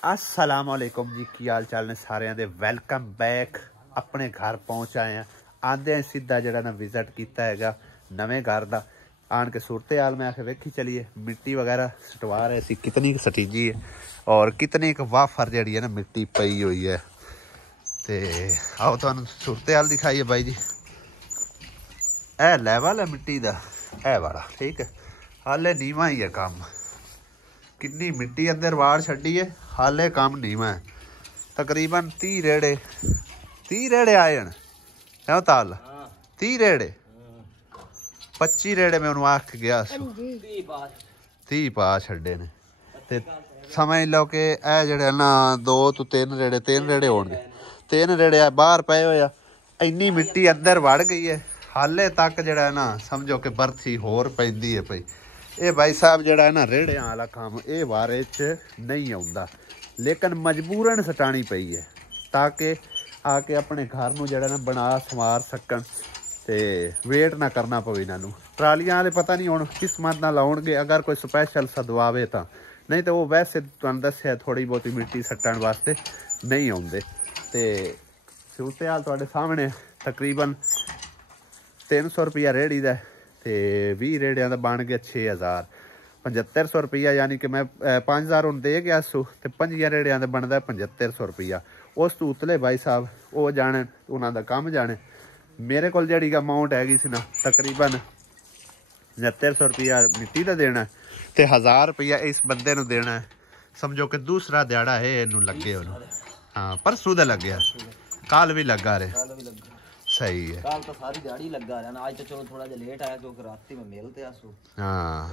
असलामुअलैकुम जी, की हाल चाल ने सारिਆਂ ਦੇ। Welcome back. अपने घर पहुँच आए हैं। आंदे सीधा जरा ना विजिट किया है नवे घर का। आन के सूरत हाल मैं आखे वेखी चलिए मिट्टी वगैरह सटवा रहे सी, कितनी सटीजी है और कितनी वाफर जी है ना मिट्टी पई हुई है। तो आओ तुहानू सूरत हाल दिखाइए बाई जी। ए लैवल है मिट्टी का, है वाला ठीक है, हाले नीवा ही है काम। कितनी मिट्टी अंदर वाड़ छड़ी है, हाले काम नीवा है। तकरीबन 30 रेड़े आए हैं है ताल 30 रेड़े 25 रेड़े मैं उन्होंने आख गया 30 पा छड़े ने। ते समझ लो कि ए जड़े ना 2 तो 3 रेड़े होंगे। 3 रेड़े बाहर पे होया, इन्नी मिट्टी अंदर वड़ गई है। हाले तक जड़ा है ना समझो कि बरथी होर पैंदी है पई। ये भाई साहब जड़ा है ना रेड़ियां वाला काम ये बारे च नहीं आउंदा, लेकिन मजबूरन सटानी पई है ताकि आके अपने घर नूं जड़ा ना बना संवार सकन ते वेट ना करना पवे इन्हां। ट्रालियां वाले पता नहीं हुण किस्मत नाल आउणगे, अगर कोई स्पैशल सदवावे तां, नहीं तो वो वैसे तुहानूं दस्सिआ थोड़ी बहुती मिट्टी सट्टण वास्ते नहीं आउंदे। ते सूरत हाल तुहाडे सामने तकरीबन 300 रुपया रेड़ी दा ते 20 रेड़ियां दा बन गया 6000, 7500 रुपया। यानी कि मैं 5000 हुण दे गया सू ते 5 रेड़ियां दा बनदा 7500 रुपया। उस तो उतले भाई साहब वो जाने उन्हां दा काम जाने। मेरे को जी अमाउंट हैगी सी ना तकरीबन 7500 रुपया मिट्टी का देना ते 1000 रुपया इस बंदे नूं देना है। समझो कि दूसरा दिहाड़ा है इनू लगे उन्होंने। हाँ परसों दा लग गया, कल भी लगा रहे। सही है, कल तो सारी दिहाड़ी लगा रहा ना। आज तो चलो थोड़ा जिहा लेट आया क्योंकि रात में मिलते आसू। हाँ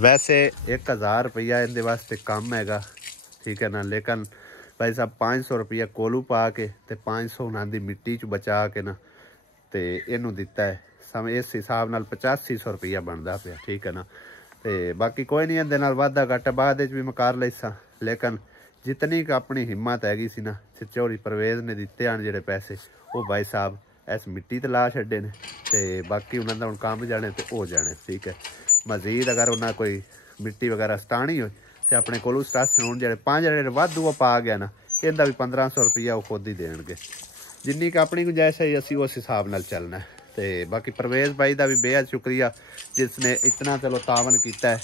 वैसे 1000 रुपया इनके वास्ते कम हैगा, ठीक है ना। लेकिन भाई साहब 500 रुपया कोलू पा के ते 500 उन्होंने मिट्टी च बचा के ना तो इनू दिता है। सम इस हिसाब नाल 8500 रुपया बनता पाया, ठीक है ना। तो बाकी कोई नहीं इहदे नाल वाधा घाटा बाद भी मैं कर लैसा, लेकिन जितनी अपनी हिम्मत हैगी सी ना चौधरी परवेज ने दिते हैं जेडे पैसे वो भाई साहब इस मिट्टी ते ला छड्डे ने। ते बाकी उन्होंने हुण काम जाने ते हो जाने, ठीक है। मजीद अगर उन्हें कोई मिट्टी वगैरह सटानी हो तो अपने कोलू सटासन हुण जेडे 5 रेड़े वाधू वो पा गया ना, इहदा भी 1500 रुपया वो खुद ही देणगे। जिन्नी क अपनी गुंजाइश है असीं उस हिसाब नाल चलना है। तो बाकी परवेज भाई का भी बेहद शुक्रिया जिसने इतना चलो तावन किया है।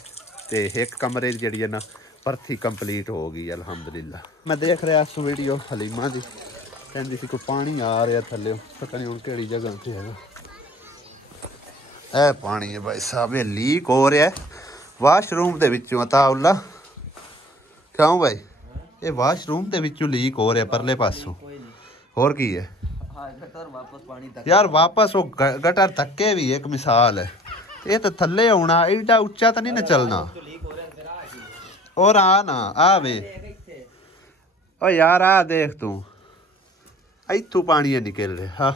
तो एक कमरे जी है ना परथी कंप्लीट हो गई अलहमदुलिल्लाह। मैं देख रहा इस वीडियो हलीमा की, कहती सी कोई पानी आ रहा थल्ले, पता नहीं हुण किहड़ी जगह ते है। ए पानी है भाई साहब, ये लीक हो रहा है वाशरूम दे विचों। अताउल्ला क्यों भाई, ये वाशरूम दे विचों लीक हो रहा परले पासों, होर की है यार। वापस वो गटर धक्के भी एक मिसाल है। ये तो थल्ले आना, एडा उच्चा तो नहीं ना चलना। और आ ना आ वे ओ यार आ देख तू इथू पानी है निकल रहा। हाँ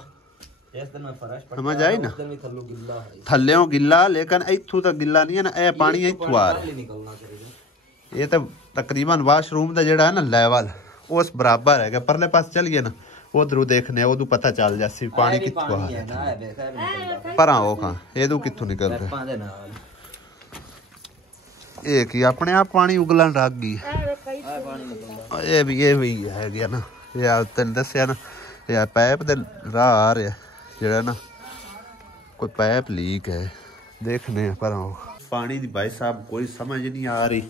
समझ आई ना, थल्ले गिला लेकिन इथू तो गिला नहीं है ना, यह पानी इथू आ रहा है। ये तो तकरीबन वाशरूम का जोड़ा है ना लैवल उस बराबर है। परले पास चलिए ना उधरू देखने उदू पता चल जासी पानी कितों आ रहा है। पर वो खां एदू कितों निकल रहा ये कि अपने आप पानी उगलन लग गई। ये भी है ना, ये तेन दसिया ना ये पाइप दे राह आ रहा जड़ा ना कोई पाइप लीक है। देखने पर पानी की भाई साहब कोई समझ नहीं आ रही,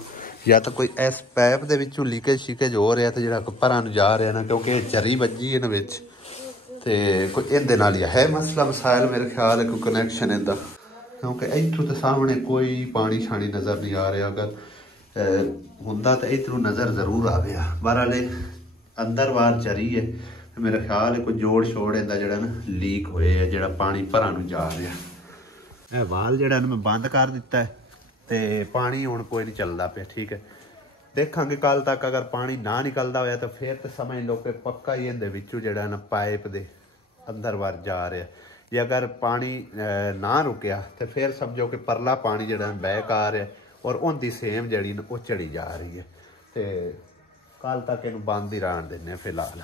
या तो कोई इस पाइप दे विचों लीकेज शीकेज हो रहा तो जो परां जा रहा ना, क्योंकि जरी बजी है ना विच ते कोई इहदे नाल ही है मसला मसाइल मेरे ख्याल है कोई कनैक्शन इहदा, क्योंकि इथों तो सामने कोई पानी शानी नज़र नहीं आ रहा। अगर हुंदा तो इधरों नज़र जरूर आवे। बहरहाल अंदर बाहर जरी है, मेरा ख्याल है कोई जोड़ शोड़ इहदा जिहड़ा ना लीक होए है, जिहड़ा पानी भरां नूं जा रहा। यह वाल जिहड़ा मैं बंद कर दिता है तो पानी हुण कोई नहीं चलता पे, ठीक है। देखांगे कल तक अगर पानी ना निकलता होया तो फिर तो समझ लो कि पक्का ही इहदे विचों जिहड़ा ना पाइप दे अंदर बाहर जा रहा। जे अगर पानी ना रुकिया तो फिर समझो कि परला पानी जिहड़ा बैक आ रहा और उनकी सेम जड़ी वो चढ़ी जा रही है। तो कल तक इनू बंद ही रहन देने फिलहाल।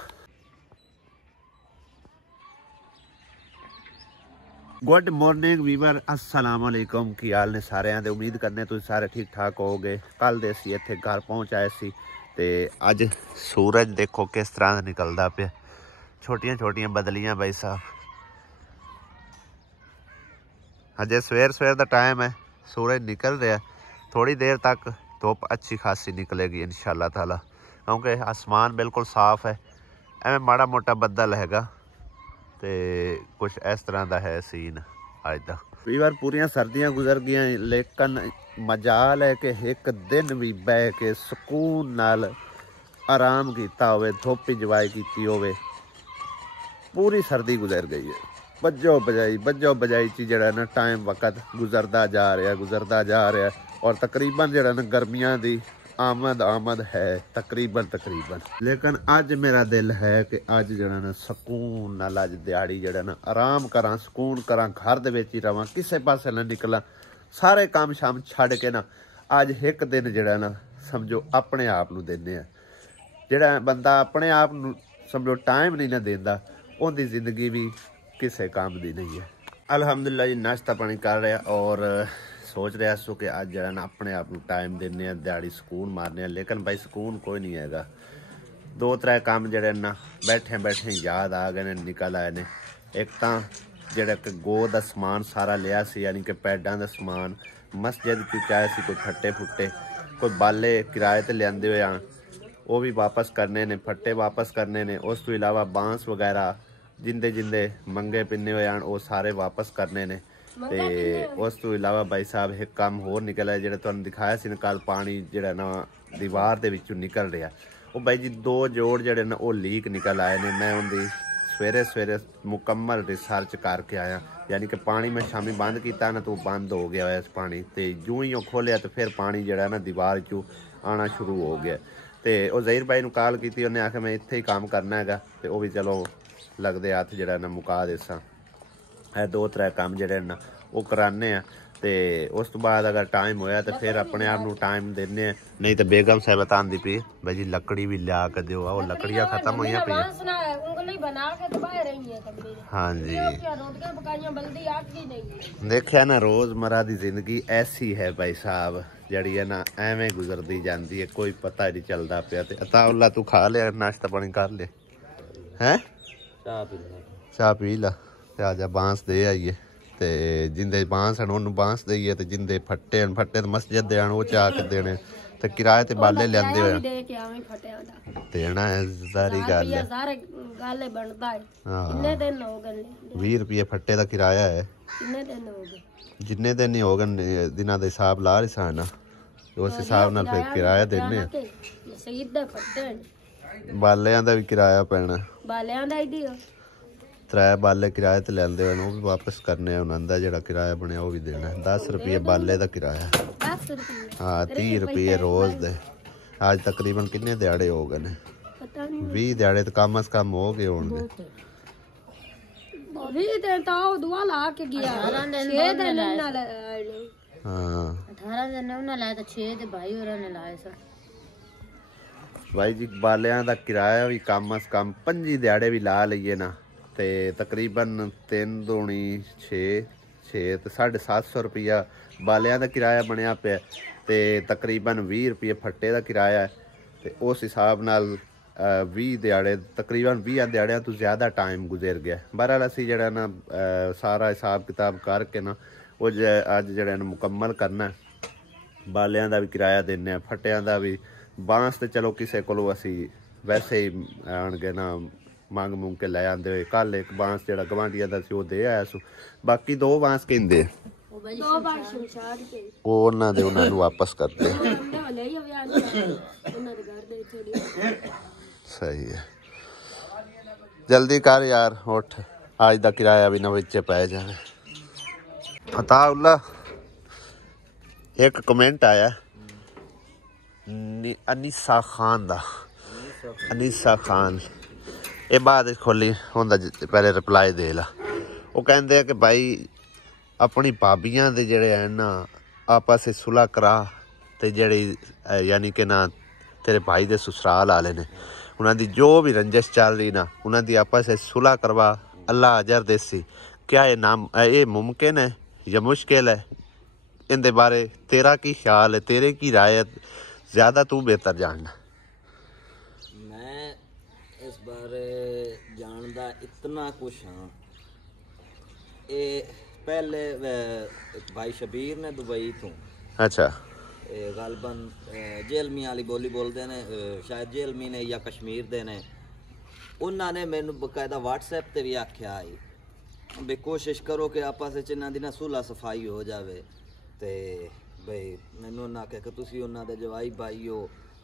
गुड मॉर्निंग वीवर अस्सलाम वालेकुम की हाल ने सारिਆਂ ਦੇ उम्मीद करने तुम सारे ठीक ठाक होगे। कल ਦੇ ਅਸੀਂ ਇੱਥੇ घर पहुँच आए सी ਤੇ ਅੱਜ सूरज देखो किस तरह ਦਾ ਨਿਕਲਦਾ ਪਿਆ। ਛੋਟੀਆਂ ਛੋਟੀਆਂ ਬਦਲੀਆਂ ਬਾਈ ਸਾਹਿਬ। अजे सवेर ਦਾ टाइम है, सूरज निकल रहा। थोड़ी देर तक धुप अच्छी खासी निकलेगी इंशाल्लाह ताला, क्योंकि आसमान बिल्कुल साफ है। एवं माड़ा मोटा बदल हैगा ते कुछ इस तरह का है सीन अज का। कई बार पूरियां सर्दियां गुजर गई, लेकिन मजाल है कि एक दिन भी बह के सुकून नाल आराम किया होवे, धुप इंजॉय की होवे। पूरी सर्दी गुजर गई है, बजो बजाई च जड़ा ना टाइम वक्त गुजरता जा रहा और तकरीबन जड़ा ना गर्मियां दी आमद है तकरीबन। लेकिन अज मेरा दिल है कि अज जड़ा ना सुकून नाल अज दिहाड़ी जड़ा ना आराम करा, सुकून करा, घर दे विच ही रवां, किसे पासे ना निकला, सारे काम शाम छड़ के ना अज एक दिन जड़ा ना समझो अपने आप नूं देने आ। जड़ा बंदा अपने आप नूं समझो टाइम नहीं ना देंदा, उहदी जिंदगी भी किसी काम की नहीं है। अल्हम्दुलिल्लाह जी नाश्ता पानी कर रहा और सोच रहा सो कि अज जरा ना अपने आप को टाइम देने, दिहाड़ी सुकून मारने। लेकिन भाई सुकून कोई नहीं हैगा। 2-3 काम जड़े ना बैठे बैठे याद आ गए ने, निकल आए ने। एक तो जड़ा कि गो का समान सारा लिया सी, यानी कि पैडा का समान, मस्जिद चाहे सी कोई फट्टे फुट्टे, कोई बाले किराए ते लियांदे होए आन, वो भी वापस करने ने, फट्टे वापस करने ने। उस तो इलावा बांस वगैरह जिंदे मंगे पिन्ने हुए आन, वो सारे वापस करने ने। ते उस तो इलावा भाई साहब एक काम होर निकल आया, जो तुहानूं दिखाया सी ना कल, पानी जड़ा ना दीवार दे विचों निकल रहा। वो भाई जी 2 जोड़ जड़े ना वो लीक निकल आए ने। मैं उनकी सवेरे मुकम्मल रिसर्च करके आया, यानी कि पानी मैं शामी बंद किया ना तो बंद हो गया इस पानी, तो जूँ ही वो खोलिया तो फिर पानी जड़ा ना दीवार चों आना शुरू हो गया। तो वो ज़हीर भाई नूं कॉल की, उन्हें आख्या मैं इत्थे ही काम करना हैगा, तो वो भी चलो लगते हथ जड़ा ना मुका देसा। 2-3 काम जड़े ना वो कराने आ, ते उस तो बाद अगर टाइम होया तो फिर अपने आप नूं टाइम देने। नहीं तो बेगम साहब आंदी पई भाई जी लकड़ी भी लिया के दिओ, वो लकड़ियां खत्म हुई पई। हाँ जी देखिया ना, रोजमर्रा की जिंदगी ऐसी है भाई साहब, जड़ी है ना एवें गुजरती जाती है, कोई पता ही नहीं चलता पिया। अताउल्ला तू खा लिया, नाश्ता पानी कर ले, हैं चाह पी ला, ते आजा बांस दे आइए। ते जिंदे बांस हैं उन्होंने बांस देइए, ते जिंदे फट्टे हैं फट्टे तो मस्जिद दे आन, वो चाह के देने। ते किराए ते बाले लियांदे होए देना है, सारी गल है। हाँ 20 रुपये फट्टे का किराया है। जिन्ने दिन नहीं हो गए दिनों का हिसाब ला रही सा ना, उस हिसाब नाल फिर किराया देने। बालियां दा भी किराया पैना, 3 बाले किराए ते लैंदे होन, वो भी वापस करने। उन्होंने जो किराया बनया वो भी देना। 10 रुपये बाले का किराया। हाँ 30 रुपये रोज़ दे। आज तकरीबन किन्ने दिहाड़े हो गए ने? 20 दिहाड़े तो कम अज कम हो गए होंगे। भाई जी बालियां का किराया भी कम अज कम 5 दिहाड़े भी ला लीए ना, तो तकरीबन 3 दूनी 6 तो 750 रुपया बालियां का किराया बनया पे, तो तकरीबन 20 रुपये फट्टे का किराया है। तो उस हिसाब नाल 20 दिहाड़े तकरीबन 20 दिहाड़ियां तो ज़्यादा टाइम गुजर गया। बहरहाल असी जड़ा ना सारा हिसाब किताब करके ना वो अज जड़ा ना मुकम्मल करना। बालियां का भी किराया देने, फट्टियां का भी। बांस तो चलो किसी को असी वैसे ही आन के ना मंग मुंग के लै आंदे होए। कल एक बांस जड़ा गवांढियां दा सी वो दे आया सू, बाकी 2 बांस कहंदे उन्होंने वापस करते। सही है, जल्दी कर यार उठ, आज का किराया भी ना विच पै जाए। अताउल्ला एक कमेंट आया अनीसा खान दा, अनीसा खान, ये बाद खोली होंदा पहले रिप्लाई दे ला। वो कहते कि भाई अपनी भाबियां दे जेड़े हैं ना आपस से सुलह करा, ते जेड़ी यानी कि ना तेरे भाई दे ससुराल आले ने उन्होंने जो भी रंजिश चल रही ना, उन्होंने आपस से सुलह करवा, अल्लाह अजर देसी। क्या ये नाम ये मुमकिन है या मुश्किल है? इनके बारे तेरा की ख्याल है, तेरे की राय है? ज़्यादा तू बेहतर जानना। मैं इस बारे जानदा इतना कुछ हाँ। ये पहले भाई शबीर ने दुबई तो अच्छा गालबन जेलमी वाली बोली बोलते ने, शायद जेलमी ने या कश्मीर दे ने, उन्होंने मैनू बकायदा व्हाट्सएप ते भी आख्या आई भी कोशिश करो कि आपस च इन्हां दी ना सुलह सफाई हो जावे। ते बई मैनू उन्हें आख्या कि तुसी उन्हां दे जवाई भाई हो,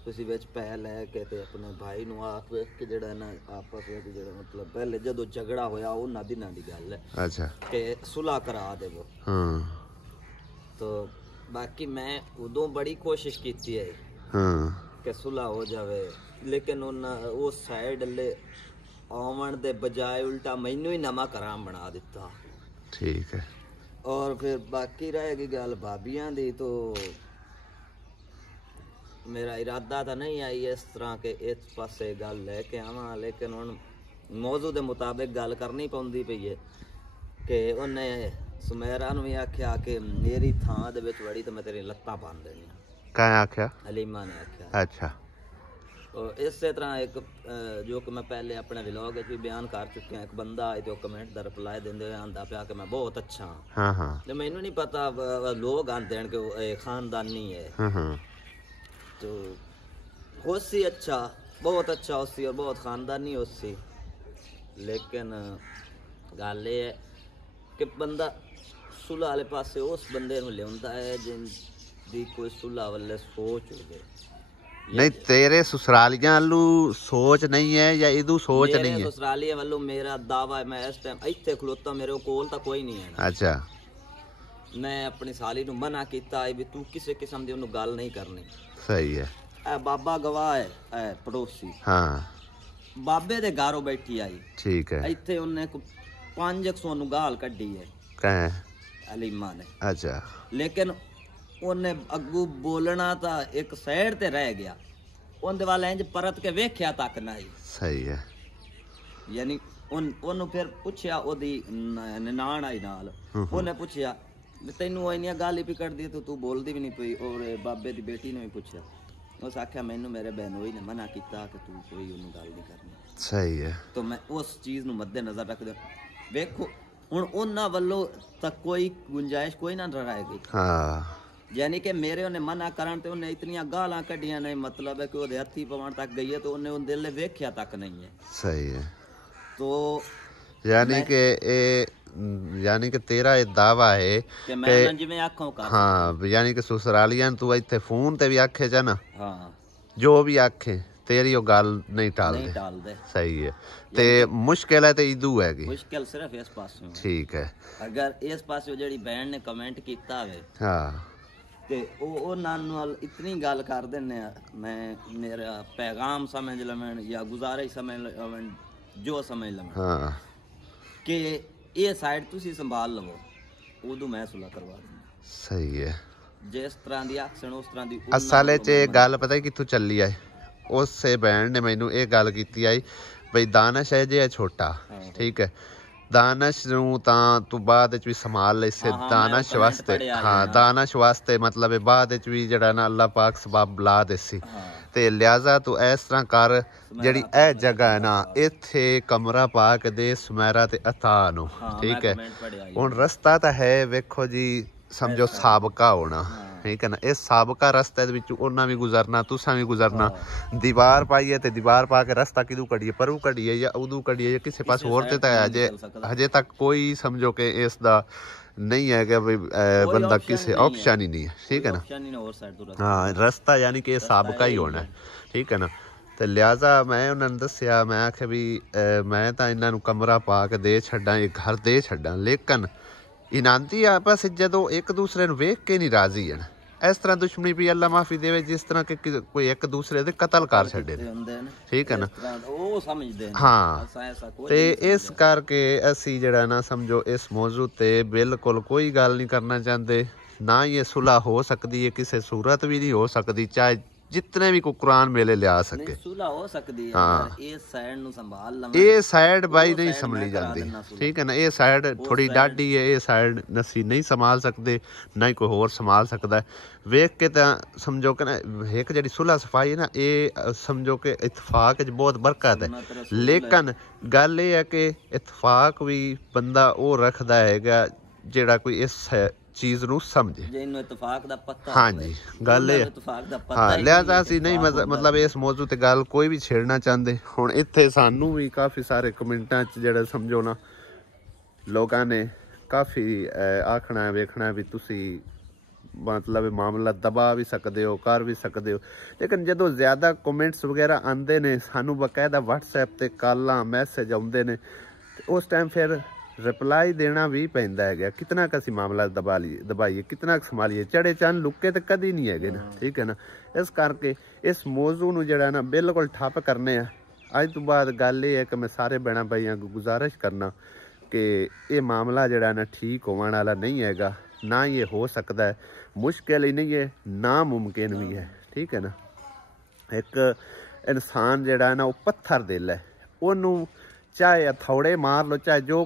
तुसी विच पै लैके ते अपने भाई नूं आख कि जेड़ा ना आपस विच जेड़ा मतलब पहले जदों झगड़ा होया उन्हां दिनां दी गल है अच्छा कि सुलह करा देवो। तो बाकी मैं उदों बड़ी कोशिश की है कि सुलह हो जावे, लेकिन उस साइड ले आवन दे बजाय उल्टा मैनू ही नवा कराम बना दिता। ठीक है। और फिर बाकी रहेगी गल भाबियां दी, तो मेरा इरादा तो नहीं आई इस तरह के इस पासे गल लेके आवां, लेकिन हुण मौजू दे मुताबिक गल करनी पौंदी पई है कि उन्हें सुमेरा नूं भी आख्या कि मेरी थां दे विच वड़ी तो मैं तेरी लत्तां बांध देनी। क्या आख्या? हलीमा ने आख्या। अच्छा। और इस तरह एक जो कि मैं पहले अपने व्लॉग भी बयान कर चुके हैं, एक बंदा आए तो कमेंट का रिप्लाई देंदे हुए आंदा पिया कि मैं बहुत अच्छा हाँ। तो मैनू नहीं पता लोग आंदे हैं कि खानदानी है। तो होसी अच्छा, बहुत अच्छा होसी और बहुत खानदानी होसी, लेकिन गल ये है कि बंदा सुलह वाले पासे उस बंदे नूं लिआउंदा है जिंदी कोई सुलह वाले सोच होवे। नहीं तेरे ससुरालियां वालू सोच नहीं है या इदू सोच नहीं है? ससुरालियां वालू मेरा दावा है, मैं इस टाइम इत्थे खलोता मेरे कोल तां कोई नहीं है। अच्छा। मैं अपनी साली नूं मना कीता है भी तू किसी किस्म दी उन्होंने गल नहीं करनी। सही है। ए बाबा गवाह है पड़ोसी। हाँ। बाबे दे घरों बैठी आई। ठीक है। इत्थे उन्हें 500 नूं गाल कड्डी है। कह अलीमा ने। अच्छा। लेकिन उन्हें अगू बोलना तो एक साइड ते रह गया, उनदे वाल इंज परत के वेख्या तक नहीं। सही है। यानी उन्होंने फिर पूछया ओदी ननाण आई नाल, उन्हें पूछया तैनू इन्नियां गाल ही कट दी तो तू बोलदी भी नहीं पई। और बाबे दी बेटी ने भी पूछया, उस आख्या मैनू मेरे बहनोई ने मना किया कि तू कोई उन्हें गल नहीं करनी। सही है। तो मैं उस चीज़ नूं मद्देनज़र रखदे वेखो हुण उन्हां वल्लों तक कोई गुंजाइश कोई ना रहेगी। हाँ। यानी कि मेरे उन्हें मना करन ते उन्हें इतनियां गालां कड्डियां नहीं, मतलब है कि वो हथी पवन तक गई है तो उन्हें उन दिल वेख्या तक नहीं है। सही है। तो यानी कि तेरा ये दावा है कि मैं जिवें आखों कर। हाँ, यानी कि ससुरालियां तू इत्थे फोन ते भी आखे जा ना, हाँ जो भी आखे तेरी वो गल नहीं टाल दे। सही है। ते मुश्किल है ते इदू हैगी, मुश्किल सिर्फ इस पासों। ठीक है। अगर इस पासों जेड़ी बहन ने कमेंट कीता है हाँ ते ओ नाल इतनी गल कर देने, मैं मेरा पैगाम समझ लवें या गुजारिश समझ लवें, जो समझ लवें हाँ कि ये साइड तुसी संभाल लवो, उदू मैं सुलह करवा दूंगा। सही है। जिस तरह दी एक्शन उस तरह दी असल च गल पता कित्थों चली आई, उस बहन ने मैनू ये गल की आई बई दानिश है जे छोटा ठीक है, दानिश नूं तां तू बाद भी संभाल ले से दानिश वास्ते। हाँ दानिश वास्ते मतलब बाद भी जड़ा ना अल्लाह पाक सबब ला देसी ते लिहाजा तू इस तरह कर ਜਿਹੜੀ ਇਹ जगह है ना इत्थे कमरा पा के दे सुमेरा ते अता नूं ठीक है। हुण रस्ता तो है वेखो जी समझो साबका होना ठीक है ना, इस साबका रस्ते उन्हें भी गुजरना तुसा भी गुजरना, दीवार पाइए तो दीवार पा के रस्ता किदू कढ़िए परू कढ़िए या उदू कढ़िए या किसी पास होर ते हजे तक कोई समझो कि इसका नहीं है कि भाई बंदा किसी ऑप्शन ही नहीं है ठीक है ना। हाँ रस्ता यानी कि साबका ही होना है ठीक है ना। तो लिहाजा मैं उन्होंने दसिया मैं आखे भी मैं तो इन्हों कमरा पा के दे छड्डा, ये घर दे छड्डा, लेकिन इनांती आपस जदों एक दूसरे नूं वेख के नहीं राजी है, इस तरह दुश्मनी भी अल्लाह माफी देवे जिस तरह के कोई एक दूसरे दे कतल कर छड्डे ठीक है ना। हाँ ते इस करके असी जड़ा ना समझो इस मौजू ते बिल्कुल कोई गल नहीं करना चाहते, ना ये सुलह हो सकती है किसी सूरत भी नहीं हो सकती, चाहे जितने भी को कुरान मेले लिया सके ये साइड भाई नहीं संभली जाती, ठीक है ना। ये साइड थोड़ी डाढ़ी है, ये साइड नसी नहीं संभाल सकते, ना ही कोई होर संभाल सकता है। वेख के तो समझो कि ना एक जी सुलह सफाई है ना, ये समझो कि इतफाक बहुत बरकत है। लेकिन गल ये है कि इतफाक भी बंदा वो रखता है जेड़ा कोई इस चीज नू समझे। हाँ जी गल हाँ, लिहाजा असी नहीं मतलब इस मौजू ते गल कोई भी छेड़ना चाहते। हुण इत्थे सानू भी काफ़ी सारे कमेंटां च जेड़ा समझो ना लोगों ने काफ़ी आखना वेखना भी तुसी मतलब मामला दबा भी सकते हो, कर भी सकते हो। लेकिन जो ज़्यादा कमेंट्स वगैरह आते हैं सानू बकायदा व्हाट्सएप ते कॉलां मैसेज आते हैं, उस टाइम फिर रिप्लाई देना भी पैंदा है। कितना का मामला दबाइए कितना संभालीए, चढ़े चंद लुके तो कदी नहीं है ना, ठीक है ना। इस करके इस मौजू नू जड़ा ना बिल्कुल ठप करने अज तो बाद गल ये है कि मैं सारे भैन भाइयों को गुजारिश करना कि ये मामला जड़ा ना ठीक होने वाला नहीं है, ना ये हो सकता है, मुश्किल ही नहीं है, नामुमकिन भी है, ठीक है ना। एक इंसान जड़ा है ना वो पत्थर दिल है, उन्होंने चाहे हथौड़े मार लो चाहे जो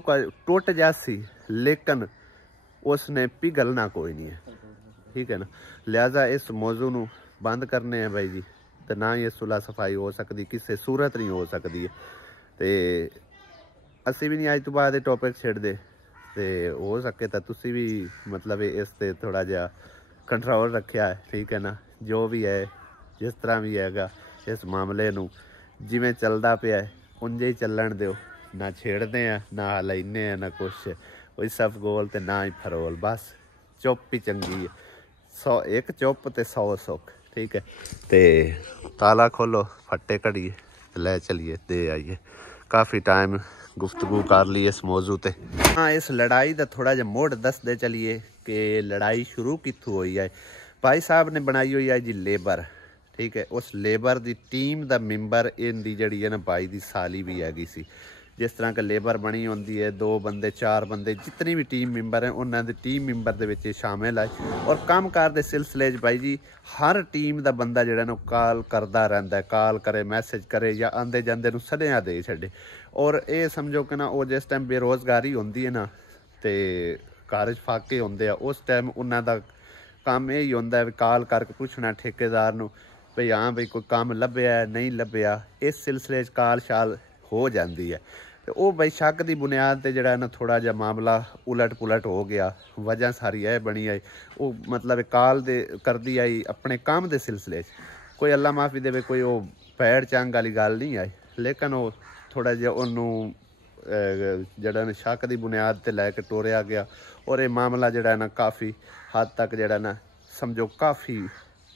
टुट जासी, लेकिन उसने पिघलना कोई नहीं है, ठीक है ना। लिहाजा इस मौजू नू बंद करने हैं भाई जी, तो ना ये सुलह सफाई हो सकती, किसी सूरत नहीं हो सकती है। तो असी भी नहीं अज तो बाद टॉपिक छेड़ते, तो हो सके तो तुसी भी मतलब इस ते थोड़ा जिहा कंट्रोल रखा है, ठीक है ना। जो भी है जिस तरह भी है इस मामले नू जिवें चलदा पिया उंजे ही चलन दो, ना छेड़ते हैं ना हलाइने हैं ना कुछ, कोई सब गोल तो ना ही फरोल, बस चुप ही चंगी है। 100 एक चुप तो 100 सुख, ठीक है। तो ताला खोलो फट्टे कढ़िए ले चलिए दे आइए, काफ़ी टाइम गुफ्तगू कर ली इस मौजू ते। हाँ इस लड़ाई का थोड़ा जहा मोड़ दसते चलिए कि लड़ाई शुरू कित्थों हुई है। भाई साहब ने बनाई हुई है जी लेबर, ठीक है। उस लेबर की टीम का मैंबर इनकी जी है ना बाई की साली भी हैगी सी। जिस तरह का लेबर बनी होती है 2 बंदे 4 बंदे जितनी भी टीम मैंबर हैं उन्होंने टीम मैंबर के शामिल है। और काम कार के सिलसिले भाई जी हर टीम का बंदा जो ना कॉल करता रहता है, कॉल करे मैसेज करे या आंदे जांदे नूं सनेहा दे छड़े। और ये समझो कि ना वो जिस टाइम बेरोज़गारी होंदी है ना तो घर च फाके होंदे उस टाइम उन्होंने काम यही होंदा है कॉल करके पूछना ठेकेदार नूं भाई हाँ भाई कोई काम लभ्या नहीं लभ्या, इस सिलसिले कॉल शाल हो जाती है। तो वो भाई शक की बुनियाद पर जरा ना थोड़ा जहा मामला उलट पुलट हो गया। वजह सारी यह बनी आई वो मतलब कॉल दे करती आई अपने काम के सिलसिले कोई अल्लाह माफ़ी दे कोई वो पैड़ चंग वाली गल नहीं आई, लेकिन वो थोड़ा जिहा उन्होंने जरा ना शक की बुनियाद पर लैके टोरिया गया। और ये मामला जरा ना काफ़ी हद तक जरा ना समझो काफ़ी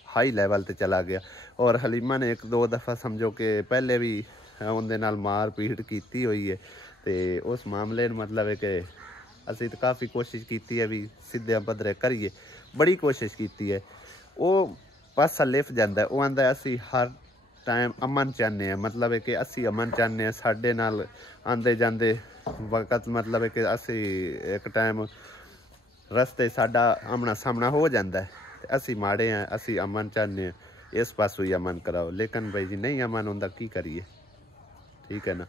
हाई लैवल ते चला गया। और हलीमा ने 1-2 दफ़ा समझो कि पहले भी उनके नाल मार पीट की हुई है। तो उस मामले मतलब है कि असी तो काफ़ी कोशिश की है भी सीधे पद्धरे करिए, बड़ी कोशिश की है। वो पासा लिफ जाता है, वो आंदा असी हर टाइम अमन चाहते हैं, मतलब है कि असी अमन चाहते हैं। साडे नाल आंदे जांदे वक्त मतलब है कि असी एक टाइम रस्ते साडा आमना सामना हो जाता है, असी माड़े हैं, असी अमन चाहते हैं, इस पासों ही अमन कराओ। लेकिन भाई जी नहीं अमन होंदा की करिए, ठीक है ना।